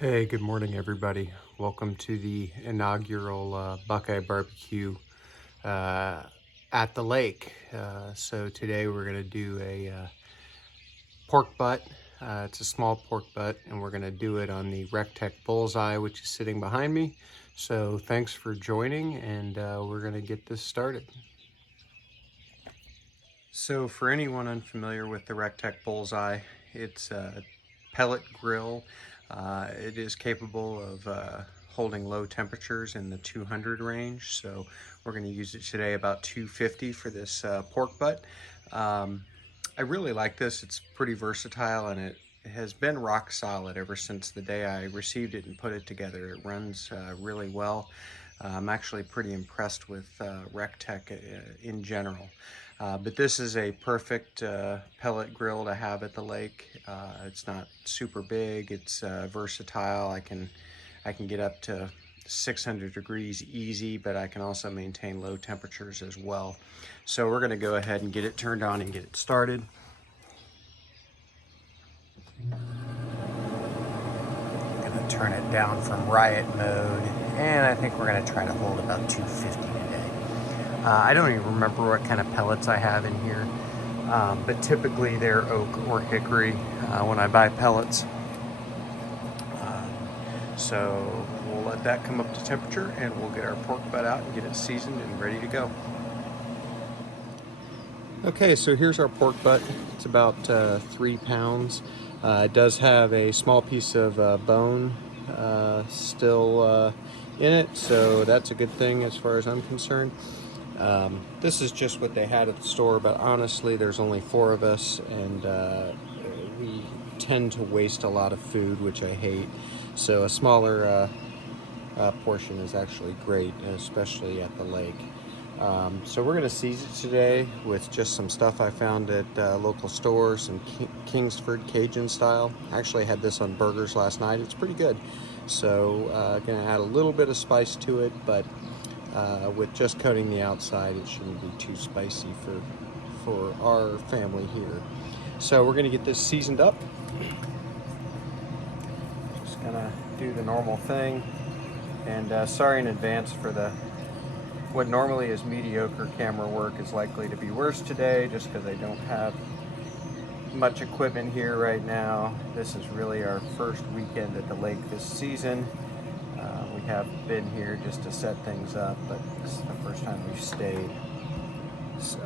Hey, good morning, everybody. Welcome to the inaugural BuQeye BBQ at the lake. So today we're going to do a pork butt. It's a small pork butt, and we're going to do it on the Recteq Bullseye, which is sitting behind me. So thanks for joining, and we're going to get this started. So for anyone unfamiliar with the Recteq Bullseye, it's a pellet grill. It is capable of holding low temperatures in the 200 range. So we're going to use it today about 250 for this pork butt. I really like this. It's pretty versatile, and it has been rock solid ever since the day I received it and put it together. It runs really well. I'm actually pretty impressed with Recteq in general. But this is a perfect pellet grill to have at the lake. It's not super big. It's versatile. I can get up to 600 degrees easy, but I can also maintain low temperatures as well. So we're going to go ahead and get it turned on and get it started. I'm going to turn it down from riot mode, and I think we're going to try to hold about 250 today. I don't even remember what kind of pellets I have in here, but typically they're oak or hickory when I buy pellets. So we'll let that come up to temperature, and we'll get our pork butt out and get it seasoned and ready to go. Okay, so here's our pork butt. It's about 3 pounds. It does have a small piece of bone still in it, so that's a good thing as far as I'm concerned. This is just what they had at the store, but honestly there's only 4 of us, and we tend to waste a lot of food, which I hate. So a smaller portion is actually great, especially at the lake. So we're going to season it today with just some stuff I found at local stores, some Kingsford Cajun style. I actually had this on burgers last night. It's pretty good. So going to add a little bit of spice to it, but with just coating the outside, it shouldn't be too spicy for our family here. So we're going to get this seasoned up. Just going to do the normal thing. And sorry in advance for what normally is mediocre camera work is likely to be worse today, just because I don't have much equipment here right now. This is really our first weekend at the lake this season. We have been here just to set things up, but this is the first time we've stayed. So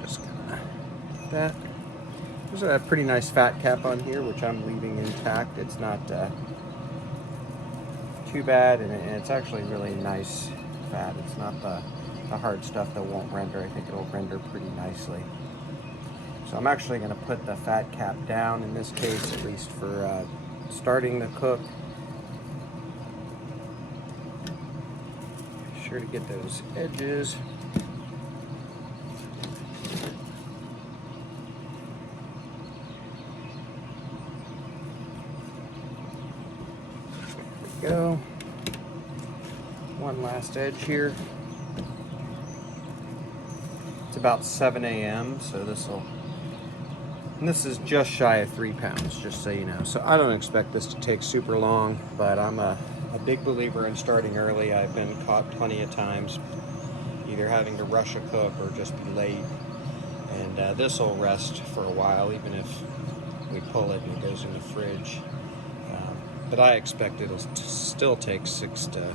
just gonna get that. There's a pretty nice fat cap on here, which I'm leaving intact. It's not too bad, and it's actually really nice fat. It's not the hard stuff that won't render. I think it'll render pretty nicely. So I'm actually going to put the fat cap down in this case, at least for starting the cook. Be sure to get those edges. There we go. One last edge here. It's about 7 a.m. so this is just shy of 3 pounds, just so you know. So I don't expect this to take super long, but I'm a big believer in starting early. I've been caught plenty of times either having to rush a cook or just be late, and this will rest for a while, even if we pull it and it goes in the fridge. But I expect it'll still take 6 to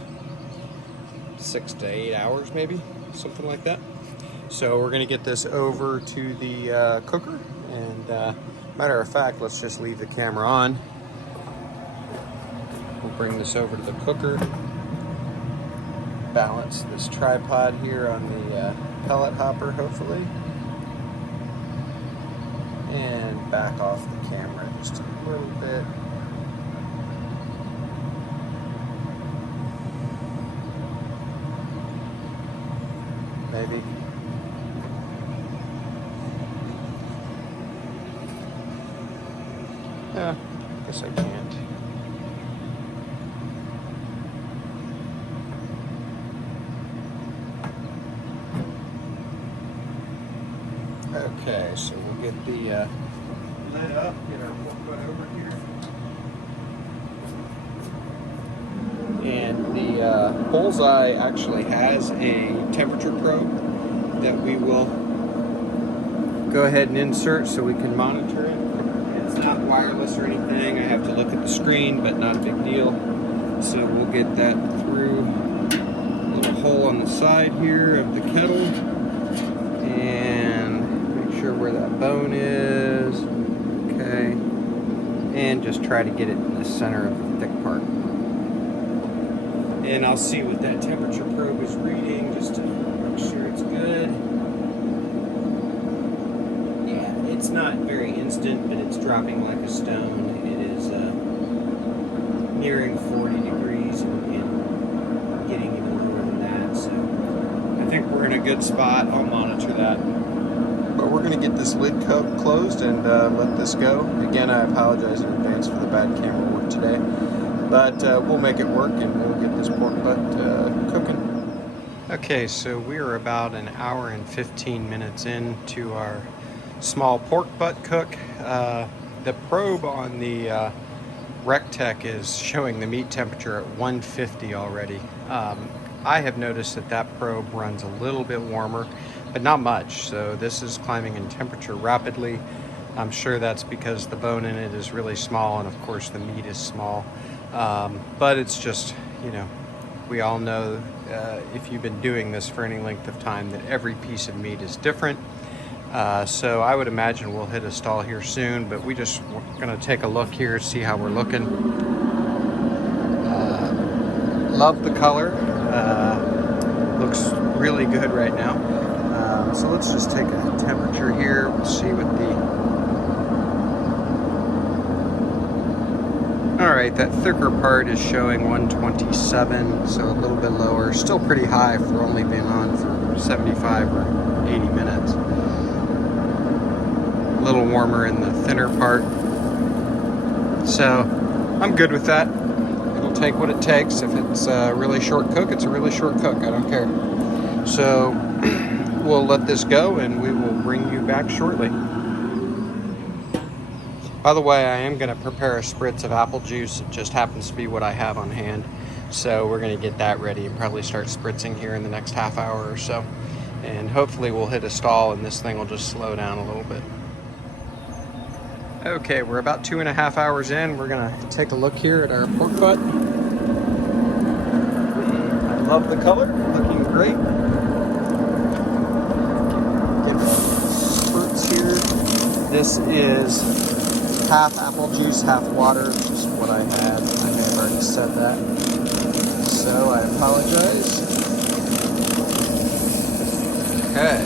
8 hours, maybe, something like that. So we're going to get this over to the cooker, and matter of fact, let's just leave the camera on. We'll bring this over to the cooker, balance this tripod here on the pellet hopper, hopefully, and back off the camera just a little bit. Maybe. Yeah, I guess I can't. Okay, so we'll get the lid up, get our pork butt over here. And the Bullseye actually has a temperature probe that we will go ahead and insert so we can monitor it. It's not wireless or anything. I have to look at the screen, but not a big deal. So we'll get that through a little hole on the side here of the kettle and make sure where that bone is. Okay. And just try to get it in the center of the thick part. And I'll see what that temperature probe is reading just to make sure it's good. Yeah, it's not very instant, but it's dropping like a stone. It is nearing 40 degrees and getting even lower than that. So I think we're in a good spot. I'll monitor that. But we're going to get this lid closed and let this go. Again, I apologize in advance for the bad camera work today. But we'll make it work and we'll get this pork butt cooking. Okay, so we are about an hour and 15 minutes into our small pork butt cook. The probe on the Recteq is showing the meat temperature at 150 already. I have noticed that that probe runs a little bit warmer, but not much. So this is climbing in temperature rapidly. I'm sure that's because the bone in it is really small, and of course the meat is small. But it's just, you know, we all know if you've been doing this for any length of time that every piece of meat is different. So I would imagine we'll hit a stall here soon, but we're going to take a look here, see how we're looking. Love the color. Looks really good right now. So let's just take a temperature here. We'll see what the... All right, that thicker part is showing 127, so a little bit lower. Still pretty high for only being on for 75 or 80 minutes. A little warmer in the thinner part. So I'm good with that. It'll take what it takes. If it's a really short cook, it's a really short cook. I don't care. So we'll let this go and we will bring you back shortly. By the way, I am going to prepare a spritz of apple juice. It just happens to be what I have on hand. So we're going to get that ready and probably start spritzing here in the next half hour or so. And hopefully we'll hit a stall and this thing will just slow down a little bit. Okay, we're about 2.5 hours in. We're going to take a look here at our pork butt. I love the color, looking great. Get spritz here. This is half apple juice, half water, just what I had. I may have already said that, so I apologize. Okay,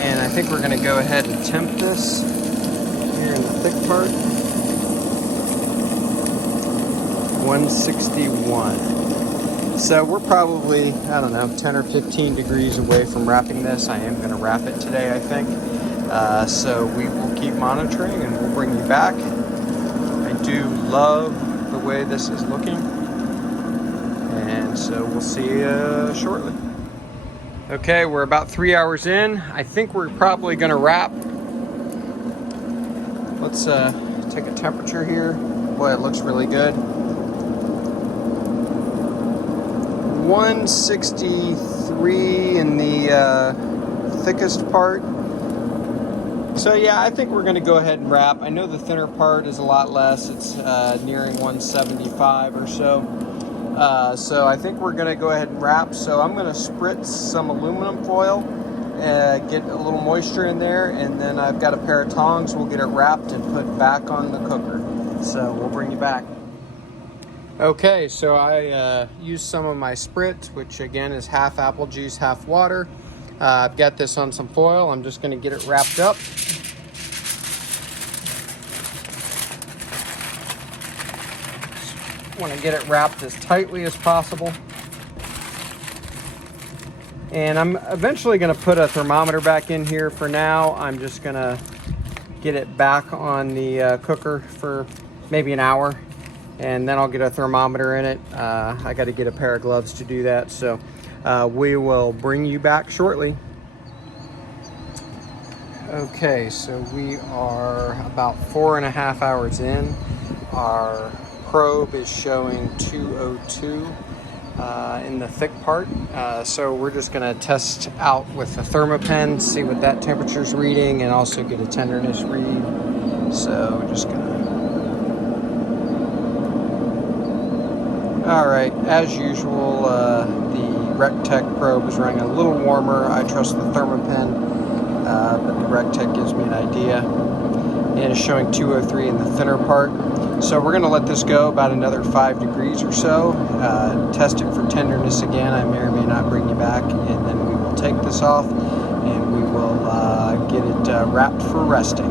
and I think we're going to go ahead and temp this here in the thick part. 161. So we're probably, I don't know, 10 or 15 degrees away from wrapping this. I am going to wrap it today, I think. So we will keep monitoring and we'll bring you back. I do love the way this is looking. And so we'll see you shortly. Okay, we're about 3 hours in. I think we're probably going to wrap. Let's take a temperature here. Boy, it looks really good. 163 in the thickest part. So yeah, I think we're going to go ahead and wrap. I know the thinner part is a lot less. It's nearing 175 or so. So I think we're going to go ahead and wrap. So I'm going to spritz some aluminum foil, get a little moisture in there, and then I've got a pair of tongs. We'll get it wrapped and put back on the cooker. So we'll bring you back. Okay, so I used some of my spritz, which again is half apple juice, half water. I've got this on some foil. I'm just going to get it wrapped up. Want to get it wrapped as tightly as possible. And I'm eventually going to put a thermometer back in here. For now, I'm just going to get it back on the cooker for maybe an hour. And then I'll get a thermometer in it. I got to get a pair of gloves to do that. So we will bring you back shortly. Okay, so we are about 4.5 hours in. Our probe is showing 202 in the thick part. So we're just going to test out with the thermopen, see what that temperature's reading, and also get a tenderness read. So we're just going to... All right, as usual, the Recteq probe is running a little warmer. I trust the thermopen, but the Recteq gives me an idea. And it's showing 203 in the thinner part. So we're gonna let this go about another 5 degrees or so. Test it for tenderness again. I may or may not bring you back, and then we will take this off and we will get it wrapped for resting.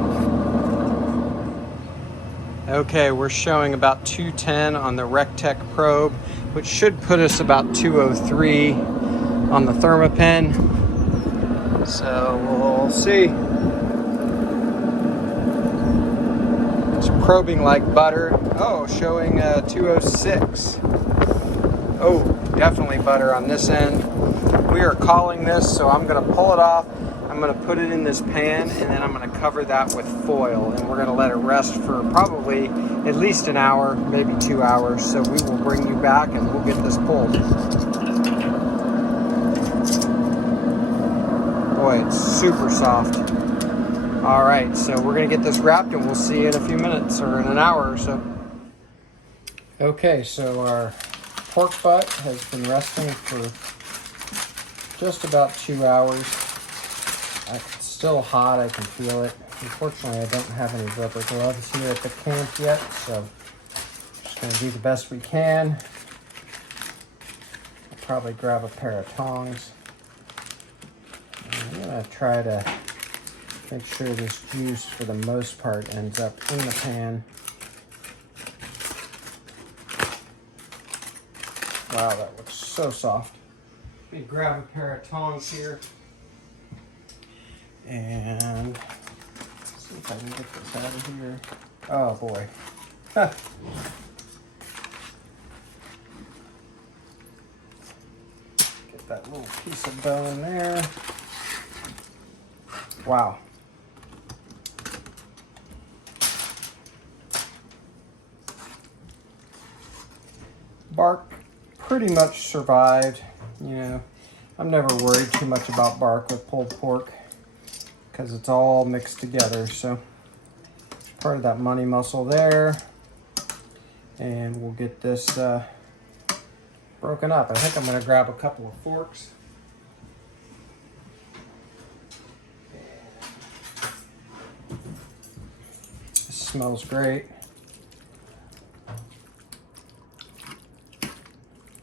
Okay, we're showing about 210 on the Recteq probe, which should put us about 203 on the thermopen. So we'll see. It's probing like butter. Oh, showing 206. Oh, definitely butter on this end. We are calling this, so I'm going to pull it off. I'm going to put it in this pan, and then I'm going to cover that with foil, and we're going to let it rest for probably at least an hour, maybe 2 hours. So we will bring you back and we'll get this pulled. Boy, it's super soft. All right, so we're going to get this wrapped, and we'll see you in a few minutes or in an hour or so. Okay, so our pork butt has been resting for just about 2 hours. It's still hot, I can feel it. Unfortunately, I don't have any rubber gloves here at the camp yet, so just gonna do the best we can. I'll probably grab a pair of tongs. I'm gonna try to make sure this juice, for the most part, ends up in the pan. Wow, that looks so soft. Let me grab a pair of tongs here. And let's see if I can get this out of here. Oh boy. Get that little piece of bone in there. Wow. Bark pretty much survived. You know, I'm never worried too much about bark with pulled pork, because it's all mixed together. So part of that money muscle there, and we'll get this broken up. I think I'm going to grab a couple of forks. This smells great.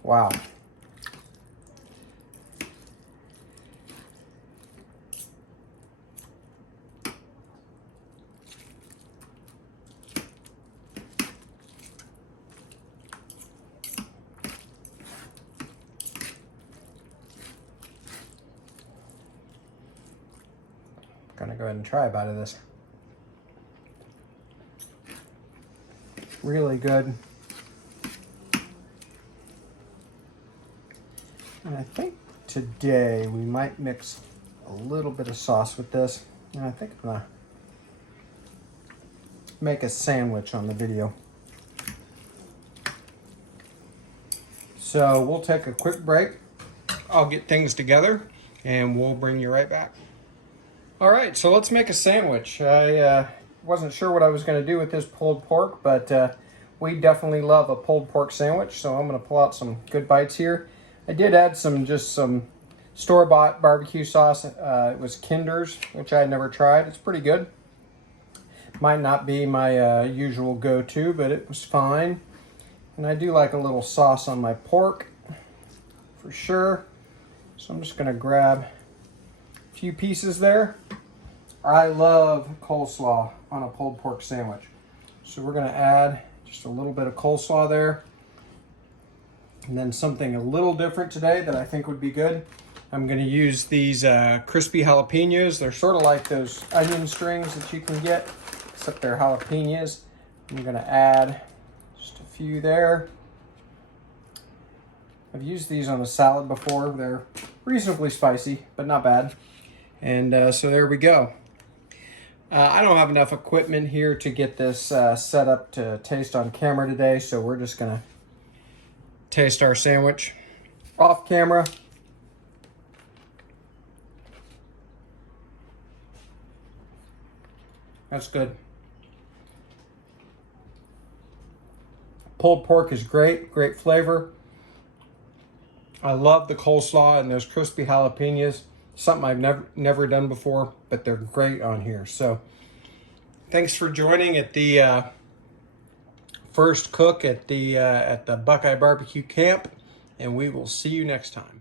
Wow. Gonna go ahead and try a bite of this. Really good. And I think today we might mix a little bit of sauce with this. And I think I'm gonna make a sandwich on the video. So we'll take a quick break. I'll get things together and we'll bring you right back. All right, so let's make a sandwich. I wasn't sure what I was going to do with this pulled pork, but we definitely love a pulled pork sandwich, so I'm going to pull out some good bites here. I did add some store-bought barbecue sauce. It was Kinder's, which I had never tried. It's pretty good. Might not be my usual go-to, but it was fine. And I do like a little sauce on my pork, for sure. So I'm just going to grab a few pieces there. I love coleslaw on a pulled pork sandwich. So we're going to add just a little bit of coleslaw there. And then something a little different today that I think would be good. I'm going to use these crispy jalapenos. They're sort of like those onion strings that you can get, except they're jalapenos. I'm going to add just a few there. I've used these on a salad before. They're reasonably spicy, but not bad. And so there we go. I don't have enough equipment here to get this set up to taste on camera today, so we're just gonna taste our sandwich off camera. That's good. Pulled pork is great, great flavor. I love the coleslaw and those crispy jalapenos. Something I've never done before, but they're great on here. So thanks for joining at the first cook at the BuQeye BBQ Camp, and we will see you next time.